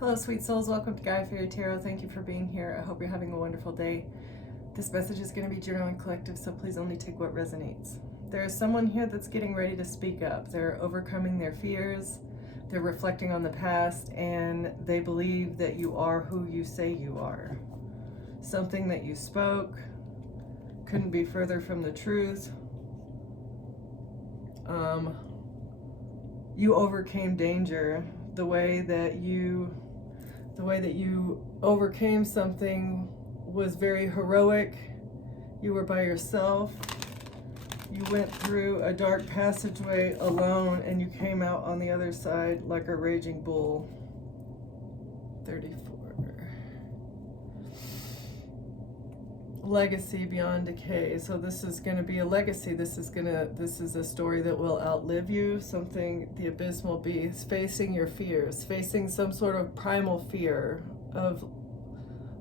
Hello, sweet souls. Welcome to Gaia Fairy Tarot. Thank you for being here. I hope you're having a wonderful day. This message is going to be general and collective, so please only take what resonates. There is someone here that's getting ready to speak up. They're overcoming their fears, they're reflecting on the past, and they believe that you are who you say you are. Something that you spoke couldn't be further from the truth. You overcame danger. The way that you overcame something was very heroic. You were by yourself. You went through a dark passageway alone, and you came out on the other side like a raging bull. 34. Legacy beyond decay. So this is going to be a legacy. This is a story that will outlive you. Something, the abysmal beast, facing your fears, facing some sort of primal fear of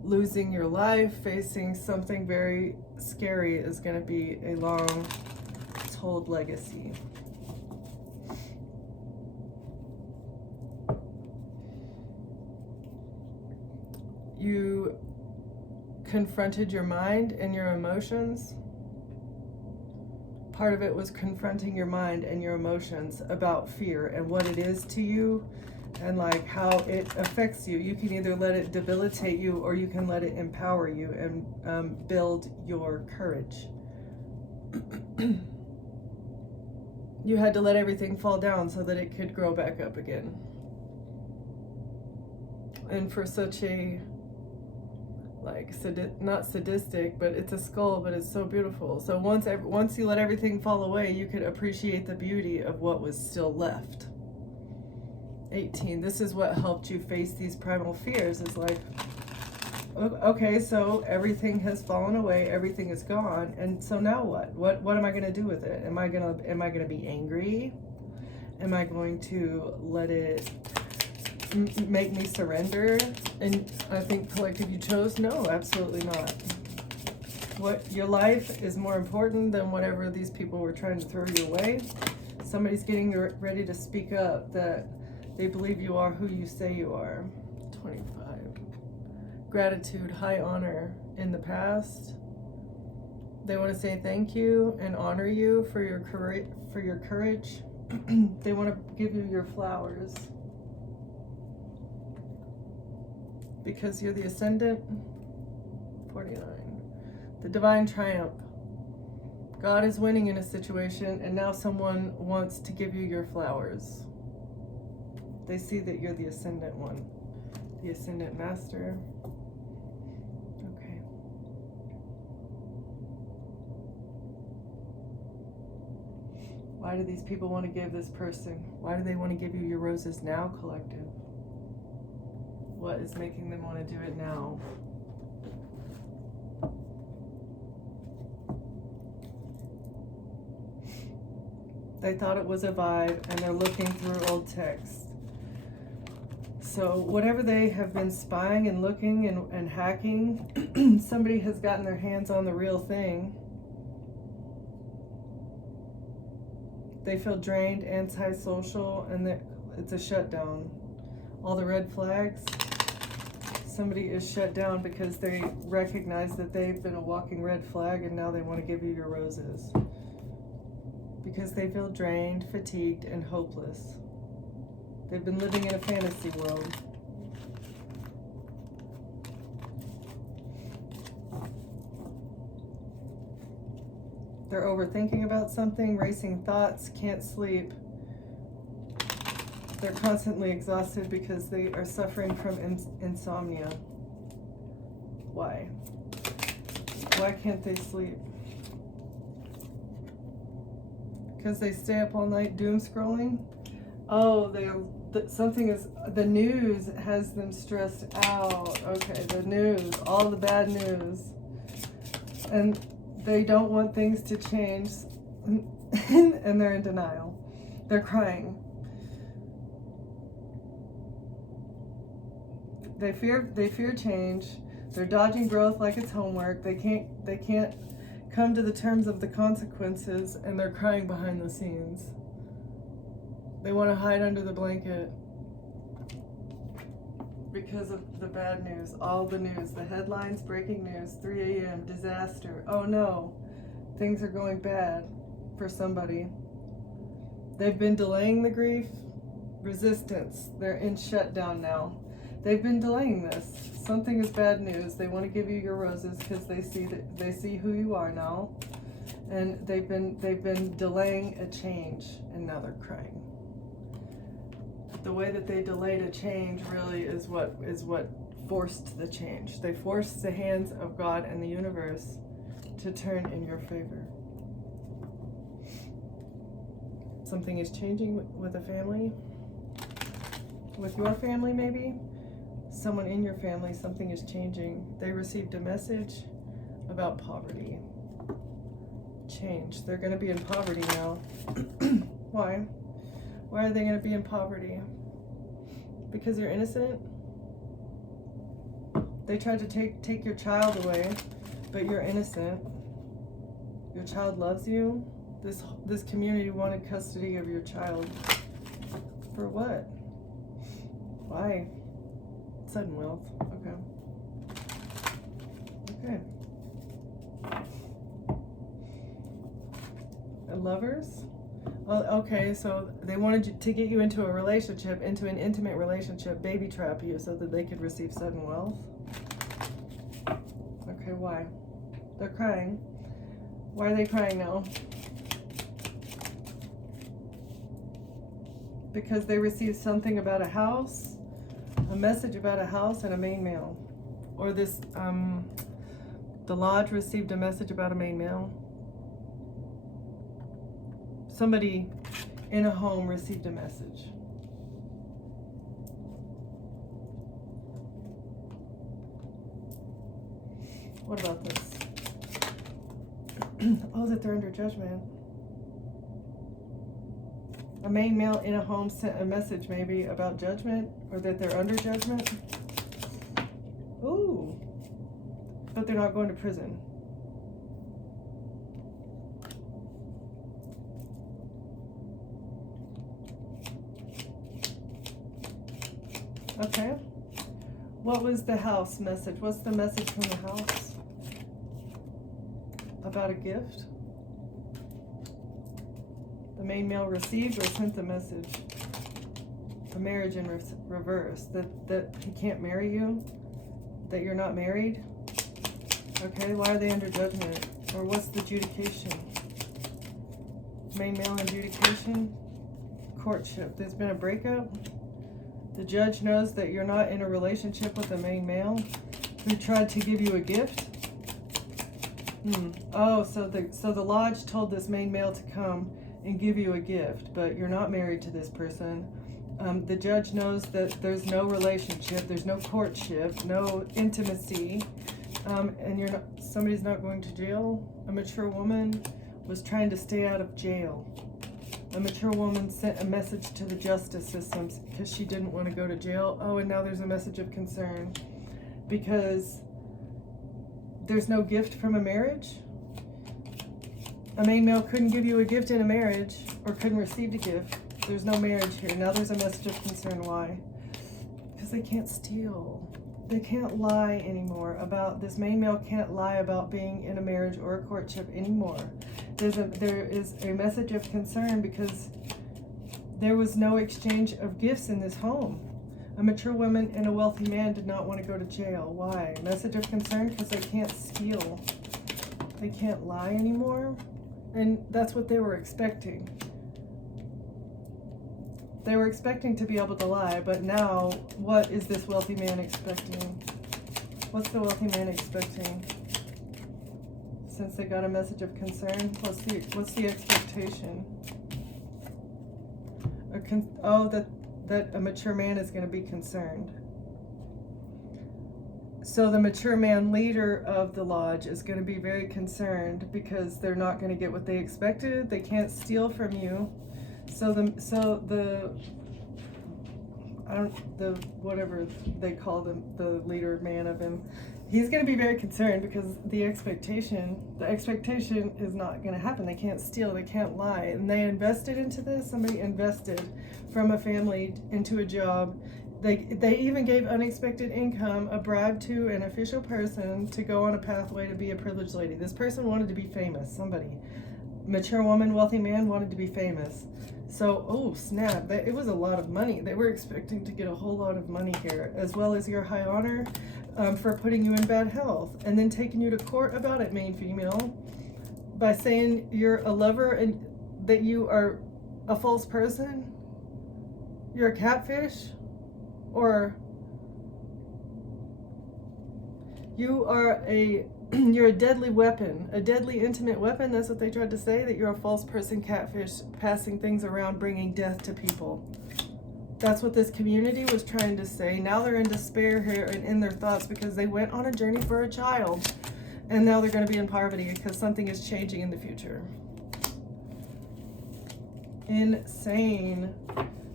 losing your life, facing something very scary is going to be a long told legacy. You confronted your mind and your emotions. Part of it was confronting your mind and your emotions about fear and what it is to you and like how it affects you. You can either let it debilitate you or you can let it empower you and build your courage. You had to let everything fall down so that it could grow back up again. And for such a not sadistic, but it's a skull, but it's so beautiful. So once you let everything fall away, you could appreciate the beauty of what was still left. 18. This is what helped you face these primal fears. Is like, okay, so everything has fallen away, everything is gone, and so now what? What am I going to do with it? Am I going to be angry? Am I going to let it make me surrender? And I think collective, you chose no, absolutely not. What your life is more important than whatever these people were trying to throw your way. Somebody's getting ready to speak up that they believe you are who you say you are. 25. Gratitude, high honor in the past. They want to say thank you and honor you for your courage. They want to give you your flowers. Because you're the ascendant. 49. The divine triumph. God is winning in a situation, and now someone wants to give you your flowers. They see that you're the ascendant one. The ascendant master. Okay. Why do these people want to give this person? Why do they want to give you your roses now, collective? What is making them want to do it now? They thought it was a vibe, and they're looking through old text. So whatever they have been spying and looking and hacking, somebody has gotten their hands on the real thing. They feel drained, antisocial, and it's a shutdown. All the red flags. Somebody is shut down because they recognize that they've been a walking red flag, and now they want to give you your roses. Because they feel drained, fatigued, and hopeless. They've been living in a fantasy world. They're overthinking about something, racing thoughts, can't sleep. They're constantly exhausted because they are suffering from insomnia. Why? Why can't they sleep? Because they stay up all night doom scrolling? Oh, the news has them stressed out. Okay, the news, all the bad news. And they don't want things to change, and they're in denial. They're crying. They fear change. They're dodging growth like it's homework. They can't come to the terms of the consequences, and they're crying behind the scenes. They want to hide under the blanket because of the bad news, all the news, the headlines, breaking news, 3 a.m., disaster. Oh no, things are going bad for somebody. They've been delaying the grief, resistance. They're in shutdown now. They've been delaying this. Something is bad news. They want to give you your roses because they see who you are now, and they've been delaying a change, and now they're crying. The way that they delayed a change really is what forced the change. They forced the hands of God and the universe to turn in your favor. Something is changing with a family, with your family maybe. Someone in your family, something is changing. They received a message about poverty. Change. They're going to be in poverty now. Why? Why are they going to be in poverty? Because you're innocent? They tried to take your child away, but you're innocent. Your child loves you. This community wanted custody of your child. For what? Why? Sudden wealth. Okay. And lovers? Well, okay, so they wanted to get you into a relationship, into an intimate relationship, baby trap you so that they could receive sudden wealth. Okay, why? They're crying. Why are they crying now? Because they received something about a house, a message about a house and a main mail. Or this, the lodge received a message about a main mail. Somebody in a home received a message. What about this? Oh, that they're under judgment. A main mail in a home sent a message maybe about judgment, or that they're under judgment. Ooh. But they're not going to prison. Okay. What was the house message? What's the message from the house? About a gift? The main mail received or sent the message? A marriage in reverse. That he can't marry you? That you're not married? Okay, why are they under judgment? Or what's the adjudication? Main mail adjudication? Courtship. There's been a breakup? The judge knows that you're not in a relationship with the main male who tried to give you a gift? Oh, so the lodge told this main male to come and give you a gift, but you're not married to this person. The judge knows that there's no relationship, there's no courtship, no intimacy, and somebody's not going to jail. A mature woman was trying to stay out of jail. A mature woman sent a message to the justice systems because she didn't want to go to jail. Oh, and now there's a message of concern because there's no gift from a marriage. A main male couldn't give you a gift in a marriage or couldn't receive a gift. There's no marriage here. Now there's a message of concern. Why? Because they can't steal. They can't lie anymore about this. Main male can't lie about being in a marriage or a courtship anymore. There is a message of concern because there was no exchange of gifts in this home. A mature woman and a wealthy man did not want to go to jail. Why? Message of concern because they can't steal. They can't lie anymore. And that's what they were expecting. They were expecting to be able to lie, but now what is this wealthy man expecting? What's the wealthy man expecting? Since they got a message of concern, what's the expectation? That a mature man is going to be concerned. So the mature man leader of the lodge is going to be very concerned because they're not going to get what they expected. They can't steal from you. So whatever they call them, the leader man of him, he's going to be very concerned because the expectation is not going to happen. They can't steal, they can't lie, and they invested into this. Somebody invested from a family into a job They even gave unexpected income, a bribe to an official person to go on a pathway to be a privileged lady. This person wanted to be famous. Somebody, mature woman, wealthy man, wanted to be famous. So, oh snap, it was a lot of money. They were expecting to get a whole lot of money here, as well as your high honor for putting you in bad health, and then taking you to court about it, main female, by saying you're a lover and that you are a false person, you're a catfish, or you're a deadly weapon, a deadly intimate weapon. That's what they tried to say, that you're a false person, catfish, passing things around, bringing death to people. That's what this community was trying to say. Now they're in despair here and in their thoughts because they went on a journey for a child, and now they're going to be in poverty because something is changing in the future. Insane.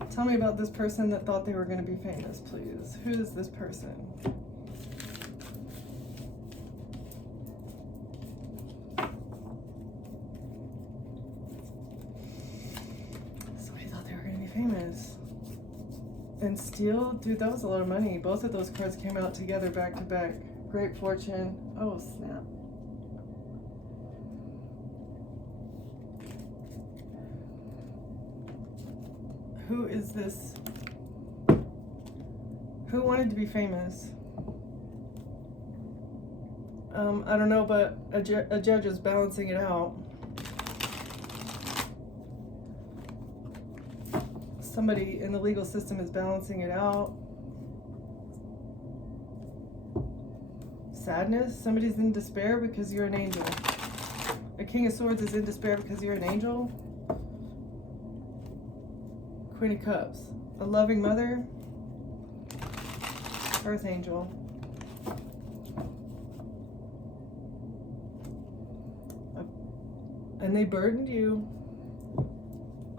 Tell me about this person that thought they were going to be famous, please. Who is this person? Somebody thought they were going to be famous. And steal? Dude, that was a lot of money. Both of those cards came out together back to back. Great fortune. Oh, snap. Who is this? Who wanted to be famous? I don't know, but a judge is balancing it out. Somebody in the legal system is balancing it out. Sadness. Somebody's in despair because you're an angel. A King of Swords is in despair because you're an angel. Queen of Cups. A loving mother. Earth angel. And they burdened you.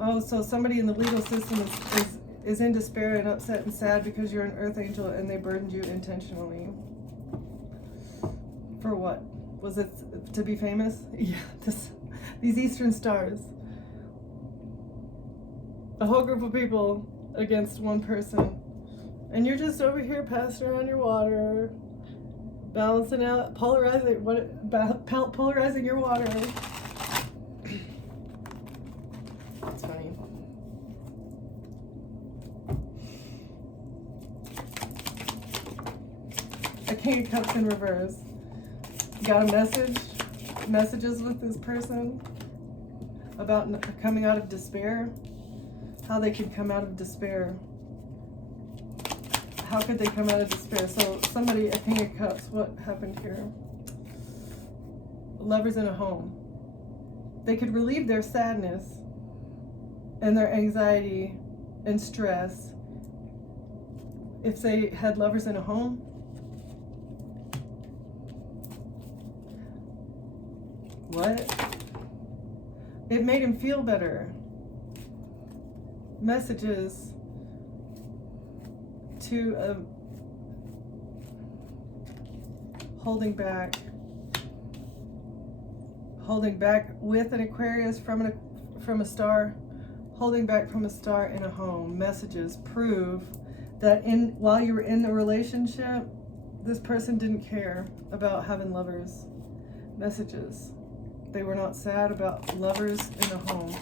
Oh, so somebody in the legal system is in despair and upset and sad because you're an earth angel, and they burdened you intentionally. For what? Was it to be famous? Yeah, these Eastern stars. A whole group of people against one person. And you're just over here passing around your water, balancing out, polarizing your water. That's funny. A King of Cups in reverse. Got messages with this person about coming out of despair. How they could come out of despair. How could they come out of despair? So somebody, a King of Cups, what happened here? Lovers in a home. They could relieve their sadness and their anxiety and stress if they had lovers in a home. What? It made him feel better. Messages to holding back with an Aquarius from a star, holding back from a star in a home. Messages prove that while you were in the relationship, this person didn't care about having lovers. Messages. They were not sad about lovers in a home.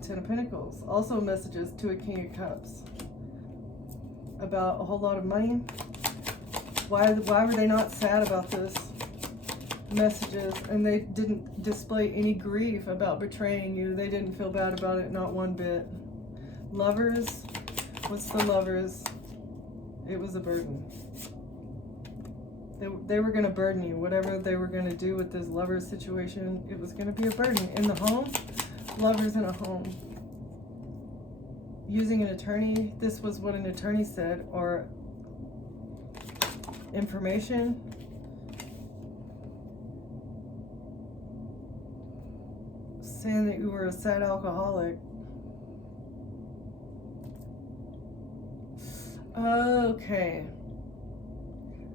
Ten of Pentacles. Also messages to a King of Cups about a whole lot of money. Why were they not sad about this? Messages, and they didn't display any grief about betraying you. They didn't feel bad about it, not one bit. Lovers. What's the lovers? It was a burden. They were going to burden you. Whatever they were going to do with this lovers situation, it was going to be a burden. In the home, lovers in a home. Using an attorney, this was what an attorney said, or information. Saying that you were a sad alcoholic. Okay.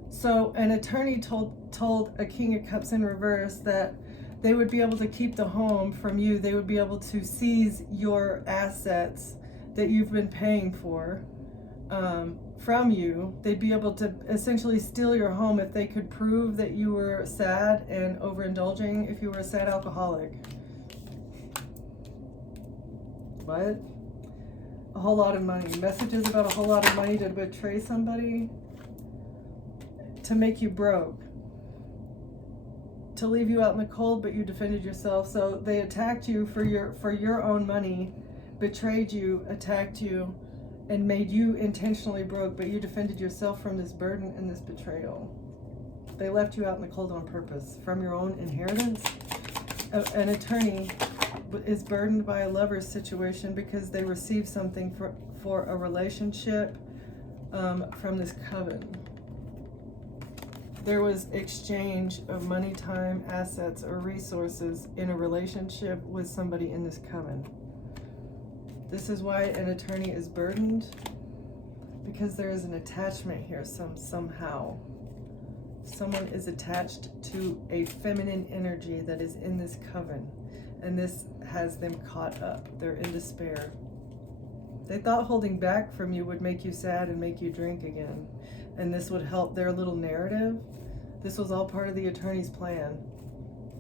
So an attorney told a King of Cups in reverse that they would be able to keep the home from you. They would be able to seize your assets that you've been paying for. from you. They'd be able to essentially steal your home if they could prove that you were sad and overindulging, if you were a sad alcoholic. What? A whole lot of money. Messages about a whole lot of money to betray somebody, to make you broke, to leave you out in the cold, but you defended yourself. So they attacked you for your own money, betrayed you, attacked you, and made you intentionally broke, but you defended yourself from this burden and this betrayal. They left you out in the cold on purpose. From your own inheritance, an attorney is burdened by a lover's situation because they received something for a relationship from this coven. There was exchange of money, time, assets, or resources in a relationship with somebody in this coven. This is why an attorney is burdened, because there is an attachment here somehow. Someone is attached to a feminine energy that is in this coven, and this has them caught up. They're in despair. They thought holding back from you would make you sad and make you drink again, and this would help their little narrative. This was all part of the attorney's plan.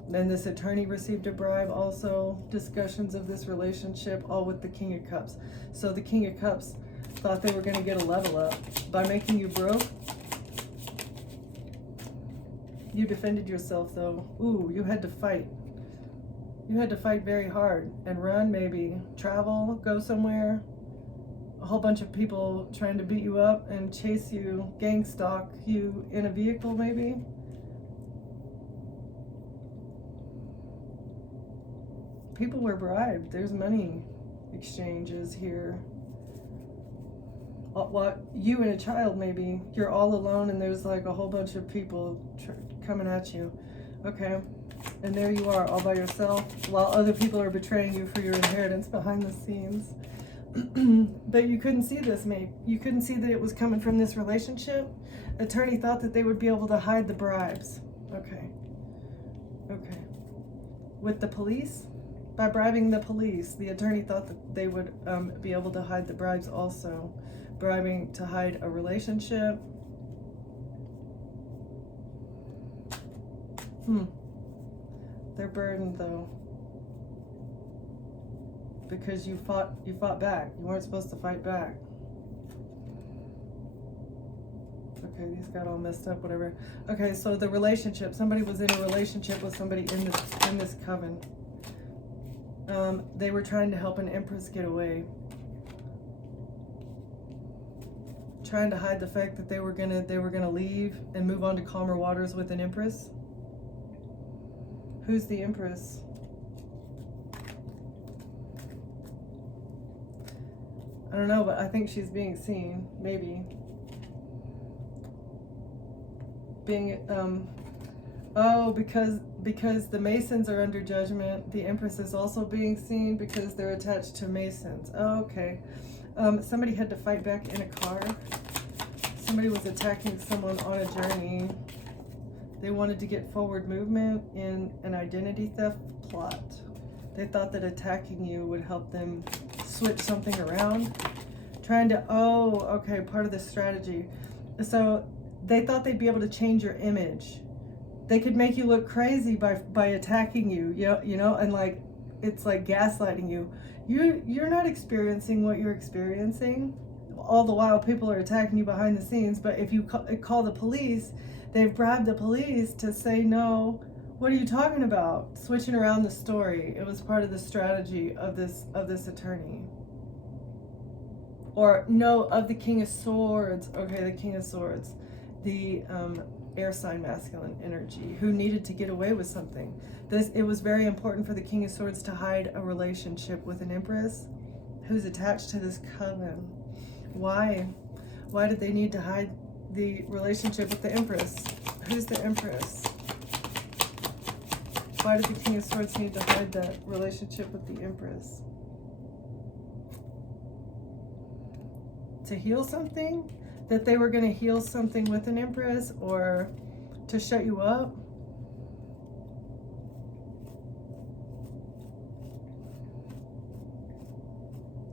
Then this attorney received a bribe also, discussions of this relationship, all with the King of Cups. So the King of Cups thought they were going to get a level up by making you broke. You defended yourself though. Ooh, you had to fight. You had to fight very hard and run, maybe travel, go somewhere. A whole bunch of people trying to beat you up and chase you, gang stalk you in a vehicle maybe. People were bribed. There's money exchanges here. What, you and a child maybe, you're all alone and there's like a whole bunch of people coming at you. Okay, and there you are all by yourself while other people are betraying you for your inheritance behind the scenes. But you couldn't see this, mate. You couldn't see that it was coming from this relationship. Attorney thought that they would be able to hide the bribes. Okay. With the police? By bribing the police, the attorney thought that they would be able to hide the bribes also. Bribing to hide a relationship. They're burdened though. Because you fought back. You weren't supposed to fight back. Okay, these got all messed up, whatever. Okay, so the relationship. Somebody was in a relationship with somebody in this coven. They were trying to help an empress get away. Trying to hide the fact that they were gonna leave and move on to calmer waters with an empress. Who's the empress? I don't know, but I think she's being seen, maybe. Because the Masons are under judgment, the Empress is also being seen because they're attached to Masons. Oh, okay. Somebody had to fight back in a car. Somebody was attacking someone on a journey. They wanted to get forward movement in an identity theft plot. They thought that attacking you would help them switch something around. Part of the strategy. So they thought they'd be able to change your image. They could make you look crazy by attacking you, you know, and like it's like gaslighting you. You're not experiencing what you're experiencing. All the while people are attacking you behind the scenes, but if you call the police, they've bribed the police to say no. What are you talking about? Switching around the story. It was part of the strategy of this attorney. Or no, of the King of Swords. Okay, the King of Swords. The air sign masculine energy who needed to get away with something. It was very important for the King of Swords to hide a relationship with an empress who's attached to this coven. Why? Why did they need to hide the relationship with the empress? Who's the empress? Why did the King of Swords need to hide that relationship with the empress? To heal something? That they were going to heal something with an empress, or to shut you up?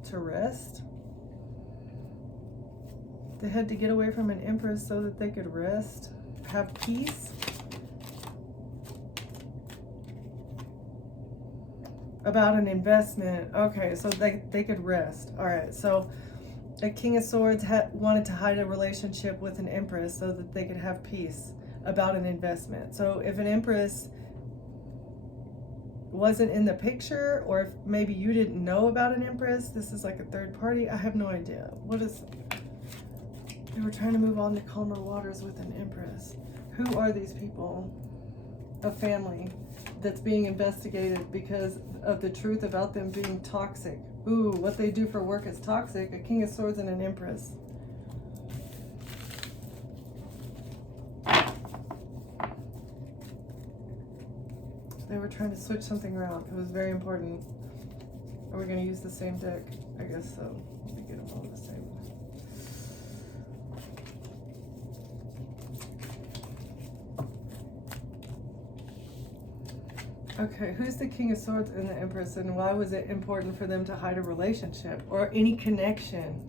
To rest? They had to get away from an empress so that they could rest, have peace. About an investment. Okay, so they could rest. All right, so a King of Swords wanted to hide a relationship with an empress so that they could have peace about an investment. So if an empress wasn't in the picture, or if maybe you didn't know about an empress, this is like a third party. I have no idea. What is... They were trying to move on to calmer waters with an empress. Who are these people? A family that's being investigated because of the truth about them being toxic. Ooh, what they do for work is toxic. A King of Swords and an Empress. They were trying to switch something around. It was very important. Are we going to use the same deck? I guess so. Let me get them all the same. Okay, who's the King of Swords and the Empress, and why was it important for them to hide a relationship or any connection?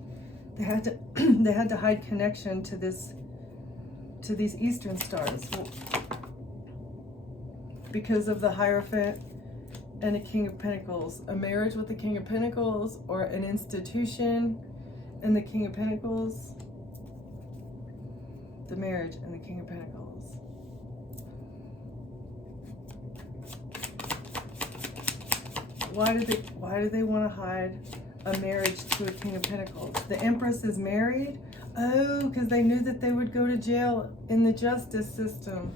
They had to they had to hide connection to these Eastern stars because of the Hierophant and the King of Pentacles. A marriage with the King of Pentacles, or an institution and the King of Pentacles. The marriage and the King of Pentacles. Why did they want to hide a marriage to a King of Pentacles? The Empress is married? Oh, because they knew that they would go to jail in the justice system.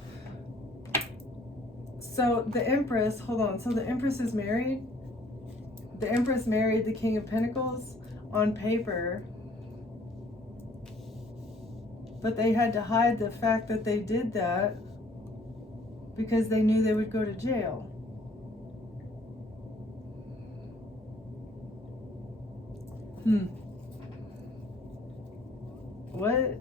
So the Empress, hold on, so the Empress is married? The Empress married the King of Pentacles on paper, but they had to hide the fact that they did that because they knew they would go to jail. What?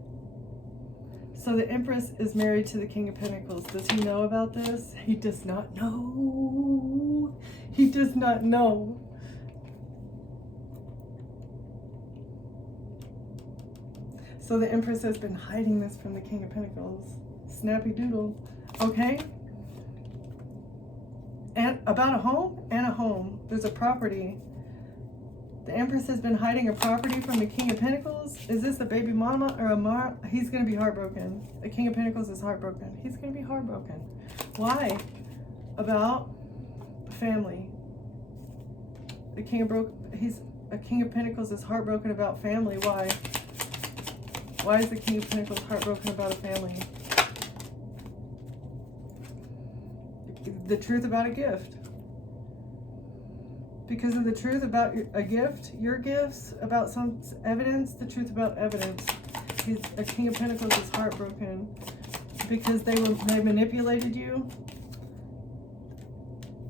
So the Empress is married to the King of Pentacles. Does he know about this? He does not know. He does not know. So the Empress has been hiding this from the King of Pentacles. Snappy doodle. Okay. And about a home? And a home. There's a property. The Empress has been hiding a property from the King of Pentacles. Is this a baby mama or a He's going to be heartbroken. The King of Pentacles is heartbroken. He's going to be heartbroken. Why? About family. A King of Pentacles is heartbroken about family. Why? Why is the King of Pentacles heartbroken about a family? The truth about a gift. Because of the truth about a gift, your gifts, about some evidence, the truth about evidence. A King of Pentacles is heartbroken because they manipulated you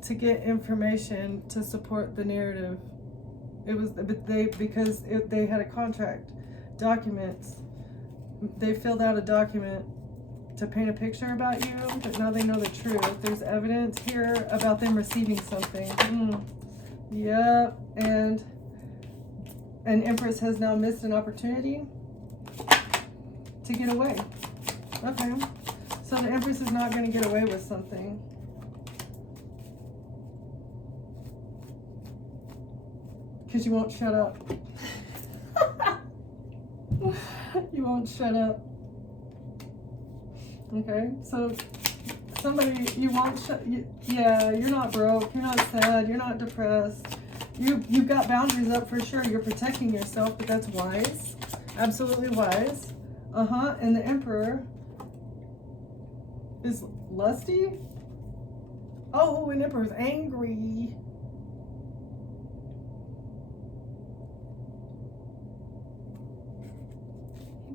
to get information to support the narrative. It was they had a contract, documents. They filled out a document to paint a picture about you, but now they know the truth. There's evidence here about them receiving something. Yep, and an Empress has now missed an opportunity to get away. Okay, so the Empress is not going to get away with something. Because you won't shut up. You won't shut up. Okay, so somebody, you won't yeah, you're not broke, you're not sad, you're not depressed. You've got boundaries up for sure. You're protecting yourself, but that's wise. Absolutely wise. And the Emperor is lusty. Oh, an Emperor's angry.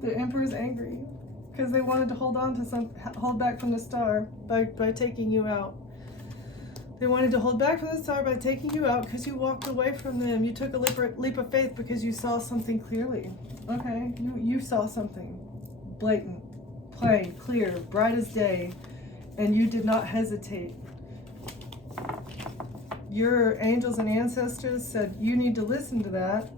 The Emperor's angry because they wanted to hold back from the star by taking you out. They wanted to hold back from the star by taking you out because you walked away from them. You took a leap of faith because you saw something clearly. Okay, you saw something blatant, plain, clear, bright as day, and you did not hesitate. Your angels and ancestors said you need to listen to that.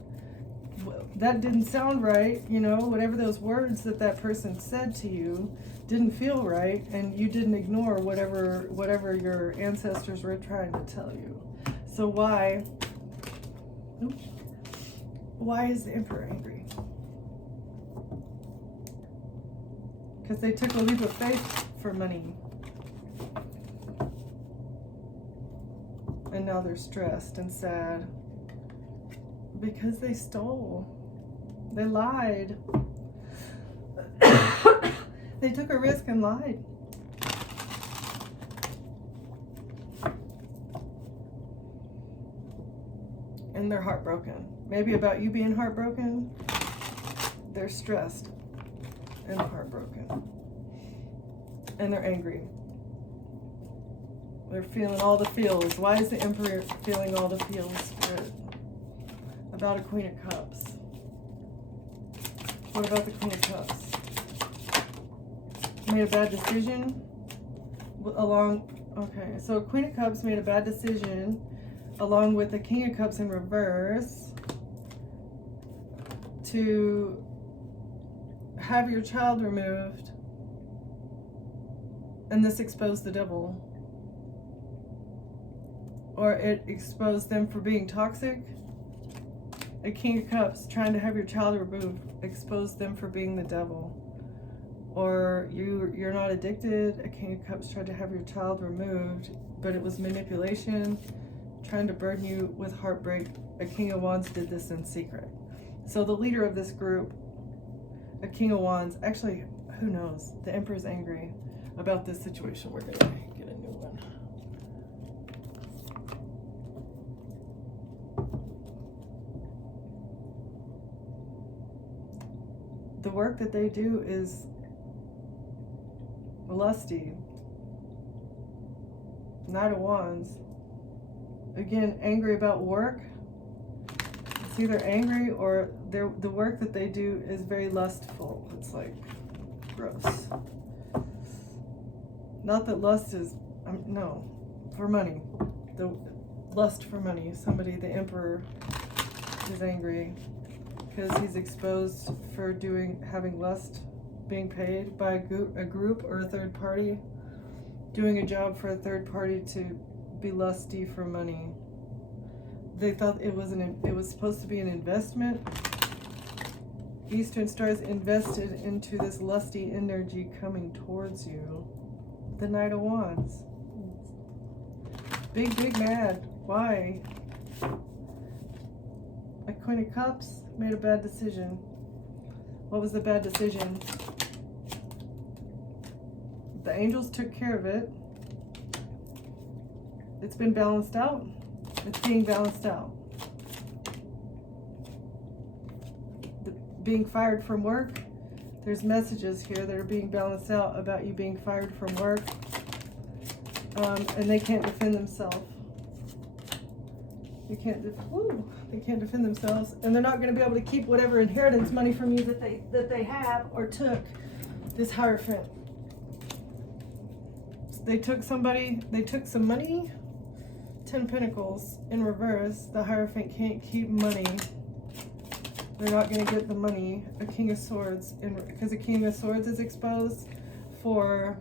that didn't sound right, you know, whatever those words that that person said to you didn't feel right, and you didn't ignore whatever your ancestors were trying to tell you. So why is the Emperor angry? Because they took a leap of faith for money. And now they're stressed and sad. Because they stole. They lied. They took a risk and lied. And they're heartbroken. Maybe about you being heartbroken. They're stressed and heartbroken. And they're angry. They're feeling all the feels. Why is the Emperor feeling all the feels, Spirit? About a Queen of Cups. What about the Queen of Cups? Made a bad decision okay, so Queen of Cups made a bad decision along with the King of Cups in reverse to have your child removed, and this exposed the devil. Or it exposed them for being toxic. A King of Cups trying to have your child removed exposed them for being the devil. Or you're not addicted. A King of Cups tried to have your child removed, but it was manipulation, trying to burden you with heartbreak. A King of Wands did this in secret. So the leader of this group, a King of Wands, actually, who knows? The Emperor's angry about this situation. We're gonna get a new one. The work that they do is lusty. Knight of Wands. Again, angry about work. It's either angry or the work that they do is very lustful. It's like gross. Not that lust is, no, for money. The lust for money. Somebody, the Emperor, is angry because he's exposed for having lust, being paid by a group or a third party, doing a job for a third party to be lusty for money. They thought it was supposed to be an investment. Eastern Stars invested into this lusty energy coming towards you. The Knight of Wands. Big mad. Why? A Queen of Cups made a bad decision. What was the bad decision? The angels took care of it. It's been balanced out. It's being balanced out. Being fired from work. There's messages here that are being balanced out about you being fired from work. And they can't defend themselves. They can't defend themselves, and they're not going to be able to keep whatever inheritance money from you that they have or took. This Hierophant. They took some money. 10 Pentacles in reverse. The Hierophant can't keep money. They're not going to get the money. A King of Swords, because a King of Swords is exposed for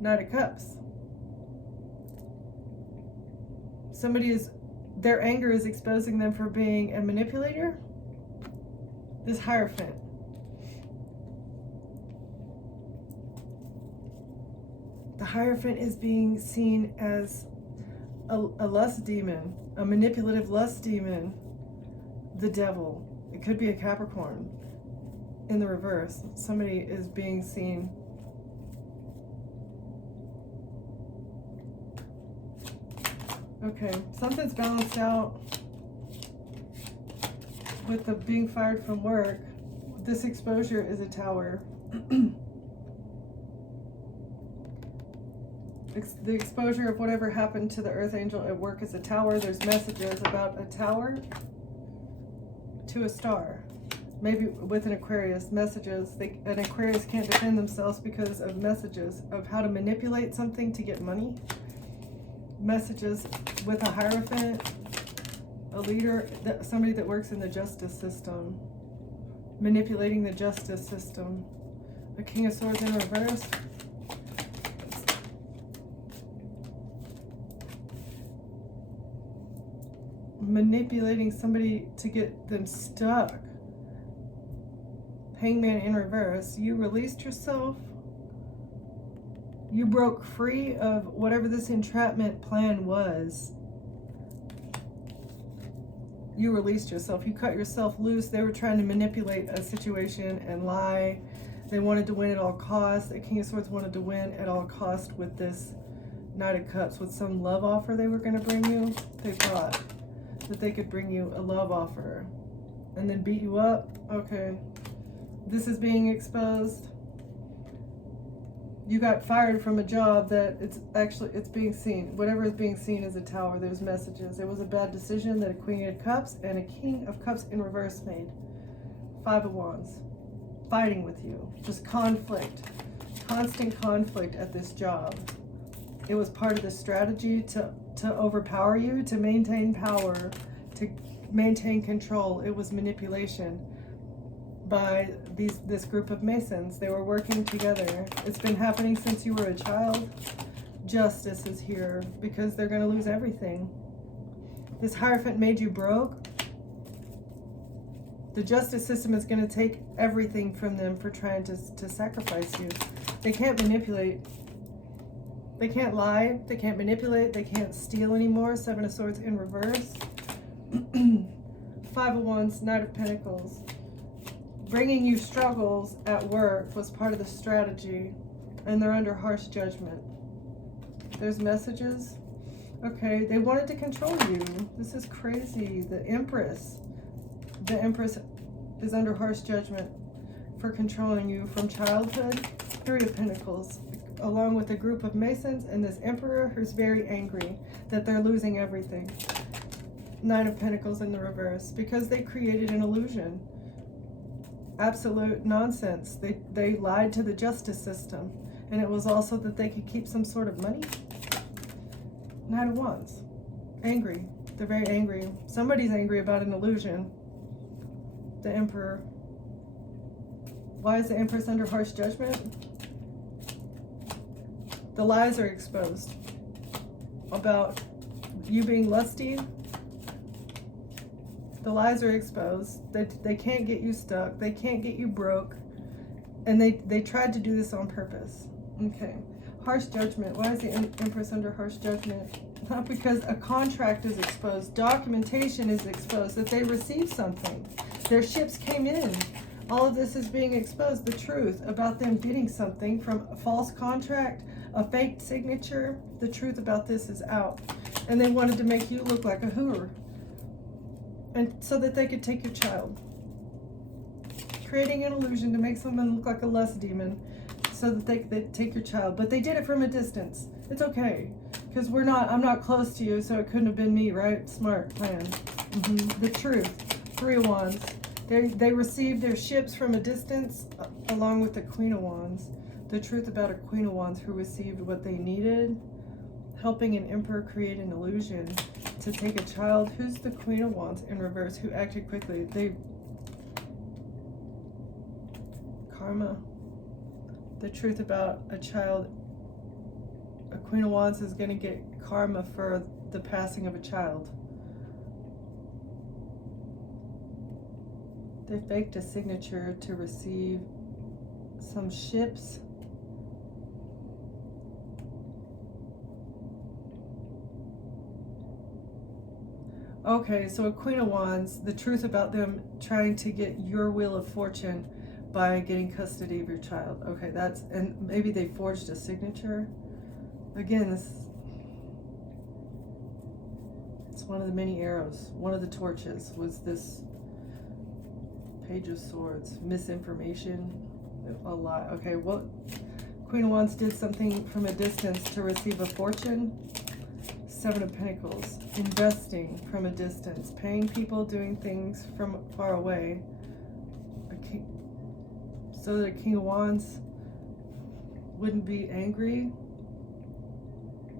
Knight of Cups. Their anger is exposing them for being a manipulator. This Hierophant. The Hierophant is being seen as a lust demon, a manipulative lust demon, the devil. It could be a Capricorn in the reverse. Somebody is being seen. Okay, something's balanced out with the being fired from work. This exposure is a Tower. The exposure of whatever happened to the Earth Angel at work is a Tower. There's messages about a Tower to a star. Maybe with an Aquarius, messages. An Aquarius can't defend themselves because of messages of how to manipulate something to get money. Messages with a Hierophant, a leader, somebody that works in the justice system. manipulating the justice system. The King of Swords in reverse. Manipulating somebody to get them stuck. Hangman in reverse. You released yourself. You broke free of whatever this entrapment plan was. You released yourself. You cut yourself loose. They were trying to manipulate a situation and lie. They wanted to win at all costs. The King of Swords wanted to win at all costs with this Knight of Cups, with some love offer they were going to bring you. They thought that they could bring you a love offer and then beat you up. Okay. This is being exposed. You got fired from a job that it's being seen. Whatever is being seen is a tower. There's messages. It was a bad decision that a Queen of Cups and a King of Cups in reverse made. Five of Wands. Fighting with you. Just conflict. Constant conflict at this job. It was part of the strategy to overpower you, to maintain power, to maintain control. It was manipulation by this group of Masons. They were working together. It's been happening since you were a child. Justice is here because they're going to lose everything. This Hierophant made you broke. The justice system is going to take everything from them for trying to sacrifice you. They can't manipulate. They can't lie. They can't manipulate. They can't steal anymore. Seven of Swords in reverse. Five of Wands, Knight of Pentacles. Bringing you struggles at work was part of the strategy, and they're under harsh judgment. There's messages. Okay, they wanted to control you. This is crazy. The Empress is under harsh judgment for controlling you from childhood. Three of Pentacles, along with a group of Masons and this Emperor who's very angry that they're losing everything. Nine of Pentacles in the reverse, because they created an illusion. Absolute nonsense. They lied to the justice system, and it was also that they could keep some sort of money. Knight of Wands. Angry. They're very angry. Somebody's angry about an illusion. The Emperor. Why is the Empress under harsh judgment? The lies are exposed about you being lusty. The lies are exposed. They can't get you stuck. They can't get you broke. And they tried to do this on purpose. Okay. Harsh judgment. Why is the Empress under harsh judgment? Not because a contract is exposed. Documentation is exposed that they received something. Their ships came in. All of this is being exposed. The truth about them getting something from a false contract, a fake signature. The truth about this is out. And they wanted to make you look like a hooer. And so that they could take your child. Creating an illusion to make someone look like a lust demon so that they could take your child. But they did it from a distance. It's okay. Because I'm not close to you, so it couldn't have been me, right? Smart plan. The truth. Three of Wands. They received their ships from a distance along with the Queen of Wands. The truth about a Queen of Wands who received what they needed. Helping an Emperor create an illusion to take a child. Who's the Queen of Wands in reverse who acted quickly? Karma. The truth about a child. A Queen of Wands is going to get karma for the passing of a child. They faked a signature to receive some ships. Okay, so a Queen of Wands, the truth about them trying to get your wheel of fortune by getting custody of your child. Okay, and maybe they forged a signature. Again, it's one of the many arrows. One of the torches was this Page of Swords. Misinformation, a lie. Okay, well, Queen of Wands did something from a distance to receive a fortune. Seven of Pentacles, investing from a distance, paying people, doing things from far away. So that a King of Wands wouldn't be angry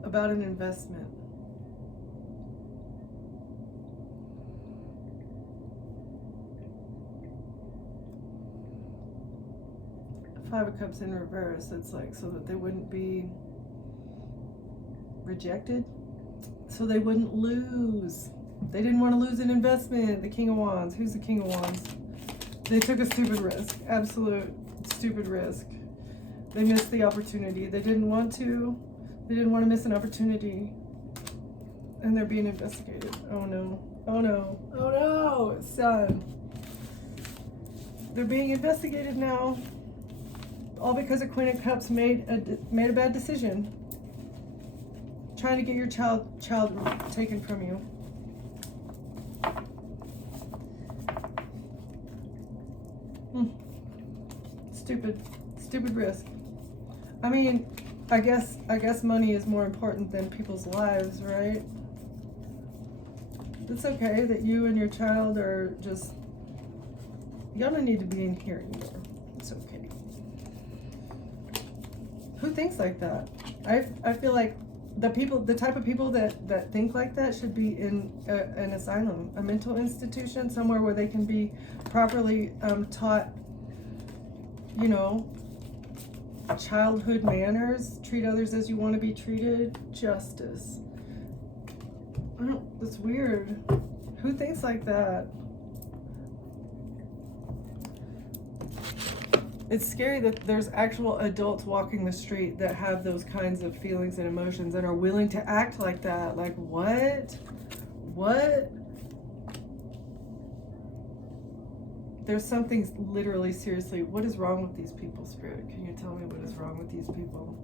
about an investment. Five of Cups in reverse. It's like so that they wouldn't be rejected, so they wouldn't lose. They didn't want to lose an investment. The King of Wands. Who's the King of Wands? They took a stupid risk. Absolute stupid risk. They missed the opportunity. They didn't want to. They didn't want to miss an opportunity. And they're being investigated. Oh no. Oh no. Oh no. Son. They're being investigated now. All because a Queen of Cups made a bad decision. Trying to get your child taken from you. Stupid risk. I mean, I guess money is more important than people's lives, right? It's okay that you and your child are just, y'all don't need to be in here anymore. It's okay. Who thinks like that? I feel like the type of people that think like that should be in an asylum, a mental institution, somewhere where they can be properly taught, you know, childhood manners, treat others as you want to be treated, justice. That's weird. Who thinks like that? It's scary that there's actual adults walking the street that have those kinds of feelings and emotions and are willing to act like that. Like, what? What? There's something literally, seriously, what is wrong with these people, Spirit? Can you tell me what is wrong with these people?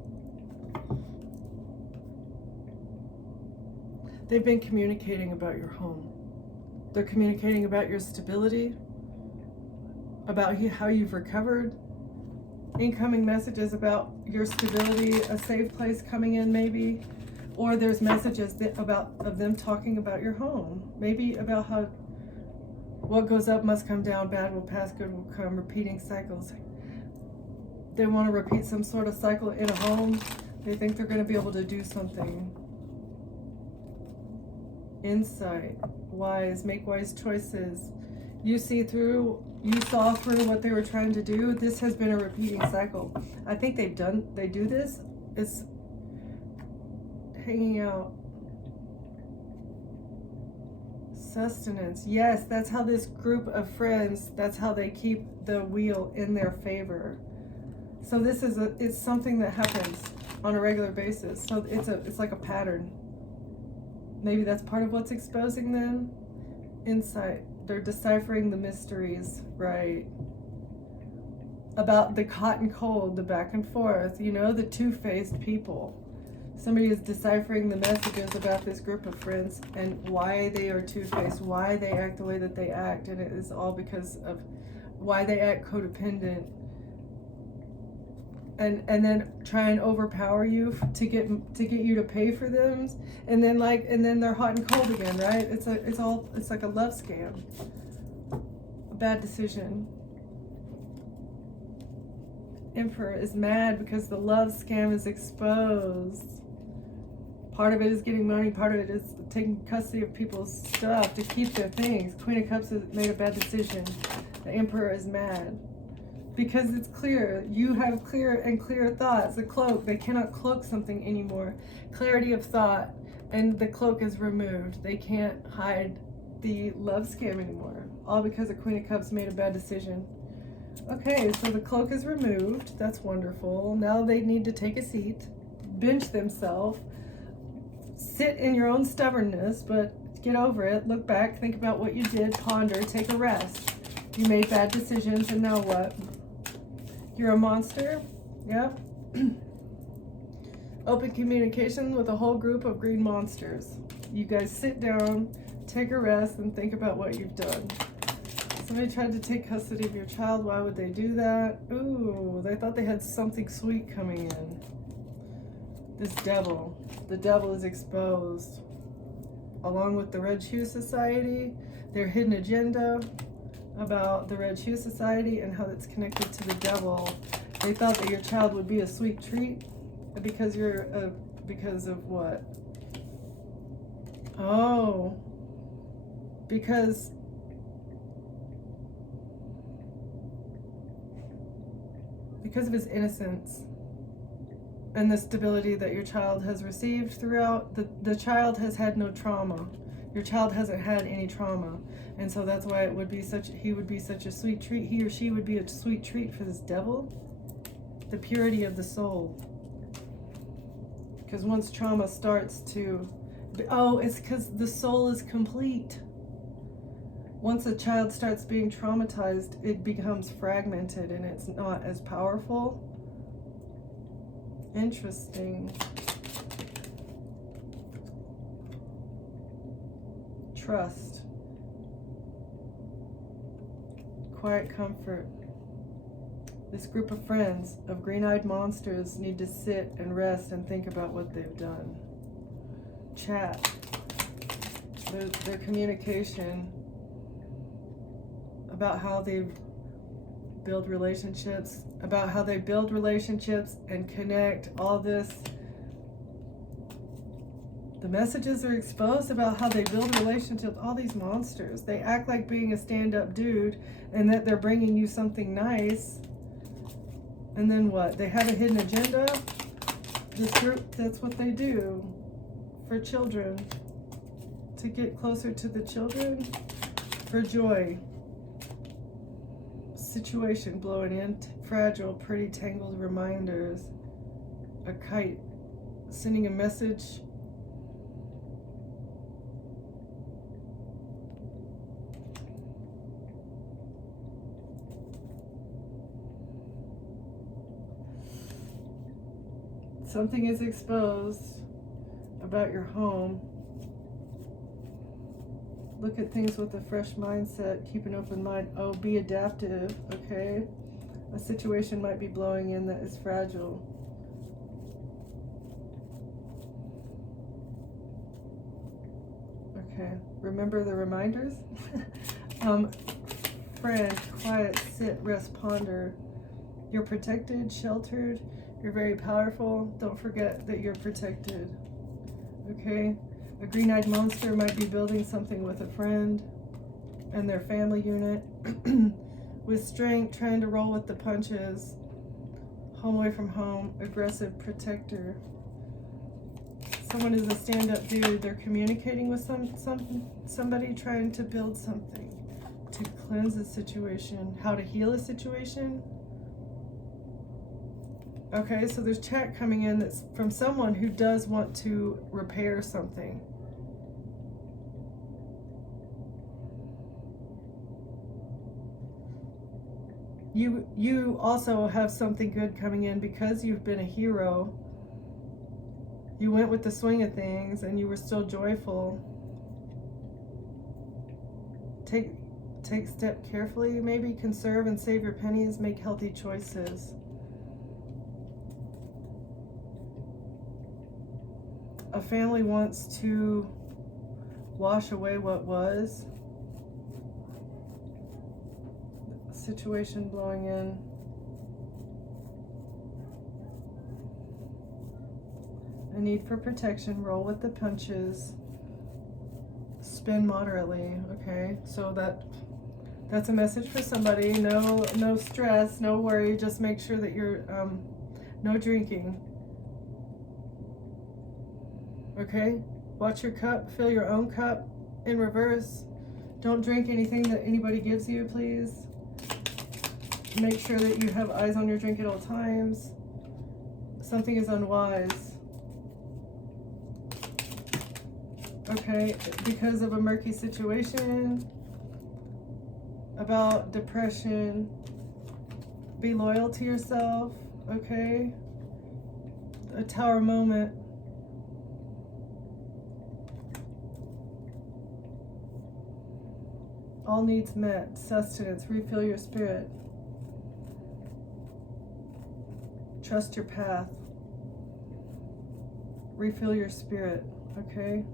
They've been communicating about your home. They're communicating about your stability, about how you've recovered, incoming messages about your stability, a safe place coming in maybe, or there's messages of them talking about your home, maybe about how what goes up must come down, bad will pass, good will come, repeating cycles. They want to repeat some sort of cycle in a home. They think they're going to be able to do something. Insight, wise, make wise choices. You saw through what they were trying to do. This has been a repeating cycle. I think they do this. It's hanging out. Sustenance. Yes, that's how this group of friends, that's how they keep the wheel in their favor. So this is it's something that happens on a regular basis. So it's like a pattern. Maybe that's part of what's exposing them. Insight. They're deciphering the mysteries, right? About the hot and cold, the back and forth, you know, the two-faced people. Somebody is deciphering the messages about this group of friends and why they are two-faced, why they act the way that they act, and it is all because of why they act codependent. And then try and overpower you to get you to pay for them, and then they're hot and cold again, right? It's like a love scam, a bad decision. Emperor is mad because the love scam is exposed. Part of it is getting money, part of it is taking custody of people's stuff to keep their things. Queen of Cups has made a bad decision. The Emperor is mad. Because it's clear, you have clear thoughts. The cloak, they cannot cloak something anymore. Clarity of thought, and the cloak is removed. They can't hide the love scam anymore. All because the Queen of Cups made a bad decision. Okay, so the cloak is removed. That's wonderful. Now they need to take a seat, bench themselves, sit in your own stubbornness, but get over it. Look back, think about what you did, ponder, take a rest. You made bad decisions, and now what? You're a monster. Yep. Open communication with a whole group of green monsters. You guys sit down, take a rest, and think about what you've done. Somebody tried to take custody of your child. Why would they do that? Ooh, they thought they had something sweet coming in. This devil. The devil is exposed. Along with the Red Shoe Society, their hidden agenda about the Red Shoe Society and how it's connected to the devil. They thought that your child would be a sweet treat because because of what? Oh, because because of his innocence and the stability that your child has received throughout, the child has had no trauma. Your child hasn't had any trauma. And so that's why he would be such a sweet treat. He or she would be a sweet treat for this devil. The purity of the soul. Because once trauma starts to, it's because the soul is complete. Once a child starts being traumatized, it becomes fragmented and it's not as powerful. Interesting. Trust. Quiet comfort. This group of friends of green-eyed monsters need to sit and rest and think about what they've done. Chat. Their communication about how they build relationships, and connect, all this. The messages are exposed about how they build relationships. All these monsters, they act like being a stand-up dude and that they're bringing you something nice. And then what? They have a hidden agenda. This group, that's what they do for children. To get closer to the children. For joy. Situation blowing in. Fragile, pretty, tangled reminders. A kite sending a message. Something is exposed about your home. Look at things with a fresh mindset. Keep an open mind. Oh, be adaptive, okay? A situation might be blowing in that is fragile. Okay, remember the reminders? Friend, quiet, sit, rest, ponder. You're protected, sheltered. You're very powerful. Don't forget that you're protected. Okay? A green-eyed monster might be building something with a friend and their family unit. With strength, trying to roll with the punches. Home away from home. Aggressive protector. Someone is a stand-up dude. They're communicating with somebody trying to build something. To cleanse a situation. How to heal a situation. Okay, so there's chat coming in that's from someone who does want to repair something. You also have something good coming in because you've been a hero. You went with the swing of things and you were still joyful. Take step carefully, maybe conserve and save your pennies, make healthy choices. A family wants to wash away what was. Situation blowing in. A need for protection. Roll with the punches. Spin moderately. Okay, so that's a message for somebody. No stress, no worry. Just make sure that you're no drinking. Okay, watch your cup. Fill your own cup in reverse. Don't drink anything that anybody gives you, please. Make sure that you have eyes on your drink at all times. Something is unwise. Okay, because of a murky situation, about depression, be loyal to yourself, okay? A tower moment. All needs met, sustenance, refill your spirit. Trust your path. Refill your spirit, okay?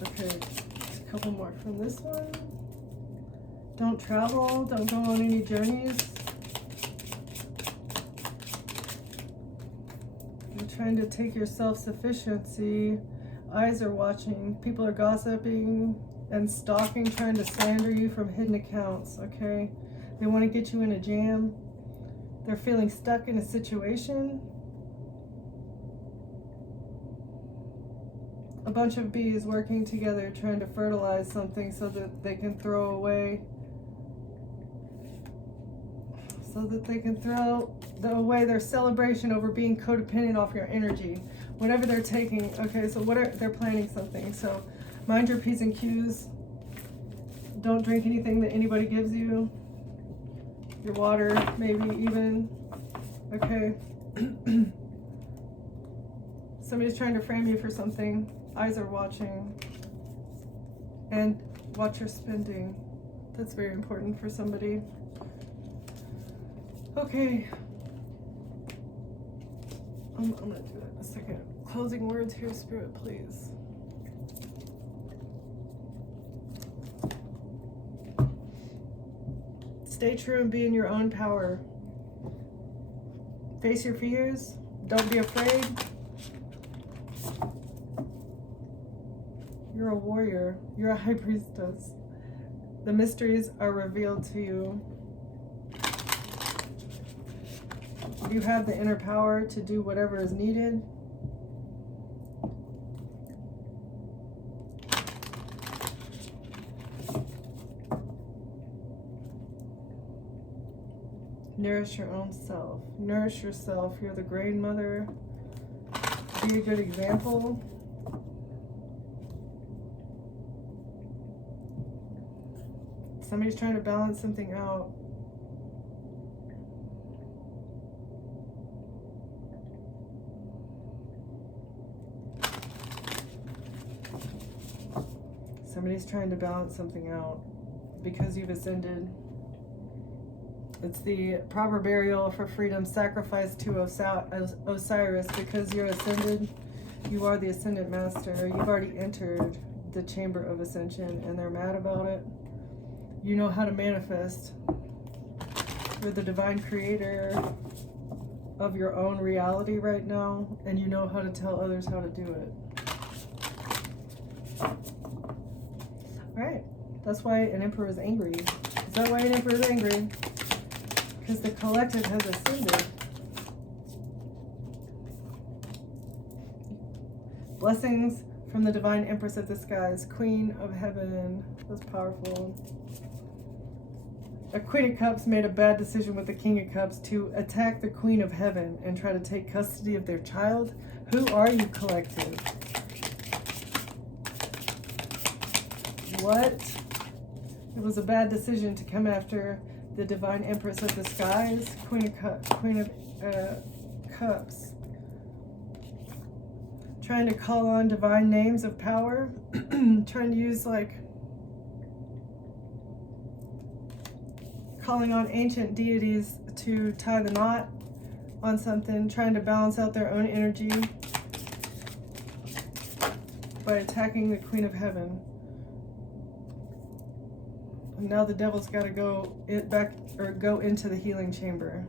Okay, a couple more from this one. Don't travel, don't go on any journeys. You're trying to take your self-sufficiency. Eyes are watching, people are gossiping, and stalking, trying to slander you from hidden accounts, okay? They want to get you in a jam. They're feeling stuck in a situation. A bunch of bees working together trying to fertilize something so that they can throw away. So that they can throw away their celebration over being codependent off your energy. Whatever they're taking, okay, so they're planning something. So mind your P's and Q's. Don't drink anything that anybody gives you. Your water, maybe even. Okay. Somebody's trying to frame you for something. Eyes are watching. And watch your spending. That's very important for somebody. Okay. I'm gonna do that in a second. Closing words here, Spirit, please. Stay true and be in your own power. Face your fears. Don't be afraid. You're a warrior. You're a high priestess. The mysteries are revealed to you. You have the inner power to do whatever is needed. Nourish your own self. Nourish yourself. You're the grain mother. Be a good example. Somebody's trying to balance something out. Somebody's trying to balance something out because you've ascended. It's the proper burial for freedom, sacrifice to Osiris. Because you're ascended, you are the ascendant master. You've already entered the chamber of ascension, and they're mad about it. You know how to manifest. You're the divine creator of your own reality right now, and you know how to tell others how to do it. Alright, that's why an emperor is angry. Is that why an emperor is angry? Because the collective has ascended. Blessings from the divine empress of the skies, queen of heaven. That's powerful. A queen of cups made a bad decision with the king of cups to attack the queen of heaven and try to take custody of their child. Who are you, collective? What? It was a bad decision to come after the divine empress of the skies, queen of cups. Trying to call on divine names of power. Trying to use calling on ancient deities to tie the knot on something, trying to balance out their own energy by attacking the queen of heaven. And now the devil's got to go into the healing chamber.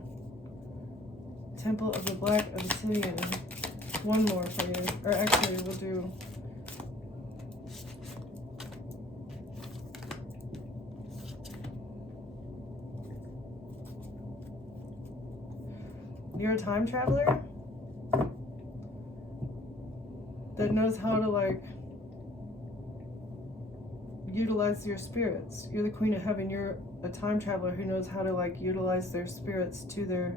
Temple of the Black Obsidian. One more for you. Or actually, we'll do... You're a time traveler that knows how to utilize your spirits. You're the queen of heaven. You're a time traveler who knows how to utilize their spirits to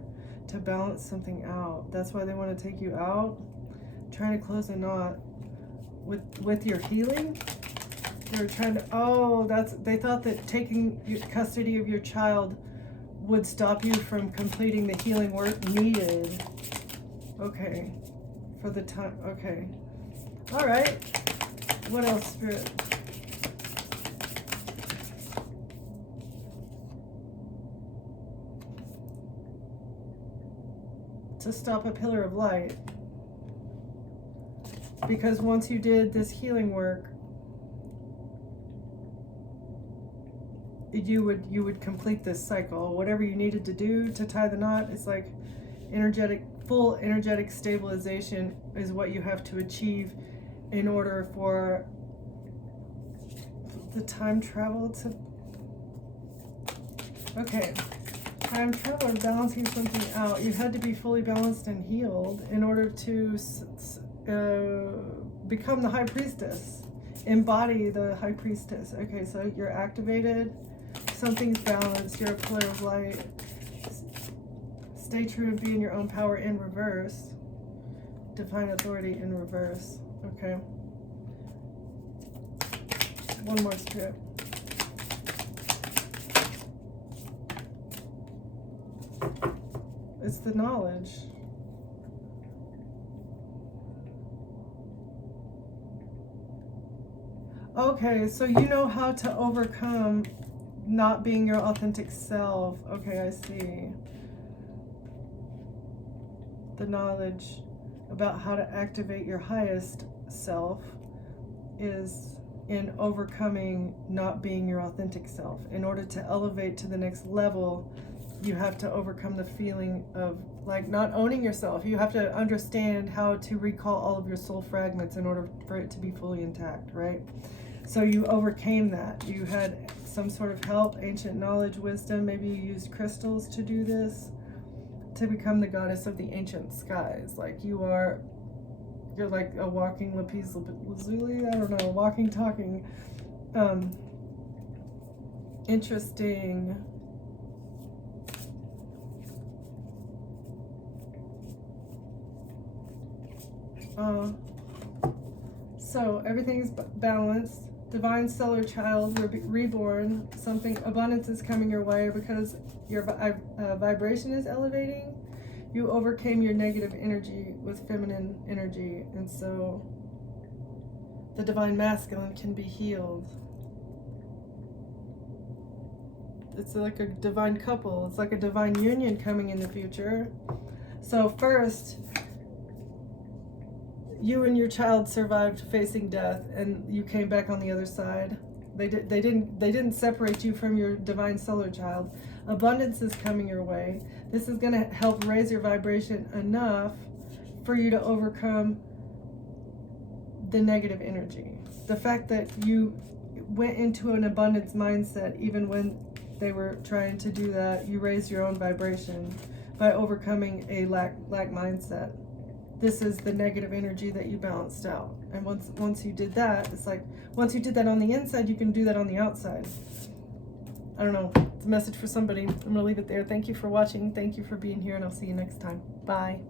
balance something out. That's why they want to take you out, trying to close a knot with your healing. They're trying to they thought that taking custody of your child would stop you from completing the healing work needed. Okay. For the time. Okay. All right. What else, Spirit? To stop a pillar of light. Because once you did this healing work, you would complete this cycle. Whatever you needed to do to tie the knot, it's like full energetic stabilization is what you have to achieve in order for the time travel to... Okay. Time traveler balancing something out. You had to be fully balanced and healed in order to become the high priestess. Embody the high priestess. Okay, so you're activated. Something's balanced. You're a pillar of light. Stay true and be in your own power in reverse. Divine authority in reverse. Okay. One more strip. It's the knowledge. Okay, so you know how to overcome not being your authentic self. Okay, I see. The knowledge about how to activate your highest self is in overcoming not being your authentic self. In order to elevate to the next level, you have to overcome the feeling of like not owning yourself. You have to understand how to recall all of your soul fragments in order for it to be fully intact, right? So you overcame that. You had some sort of help, ancient knowledge, wisdom. Maybe you used crystals to do this, to become the goddess of the ancient skies. Like you're like a walking lapis lazuli, I don't know, walking, talking. Interesting. So everything is balanced. Divine stellar child, reborn. Something, abundance is coming your way because your vibration is elevating. You overcame your negative energy with feminine energy, and so the divine masculine can be healed. It's like a divine couple. It's like a divine union coming in the future. So first, you and your child survived facing death, and you came back on the other side. They didn't separate you from your divine solar child. Abundance is coming your way. This is going to help raise your vibration enough for you to overcome the negative energy. The fact that you went into an abundance mindset, even when they were trying to do that, you raised your own vibration by overcoming a lack mindset. This is the negative energy that you balanced out. And once you did that, it's like, once you did that on the inside, you can do that on the outside. I don't know. It's a message for somebody. I'm going to leave it there. Thank you for watching. Thank you for being here, and I'll see you next time. Bye.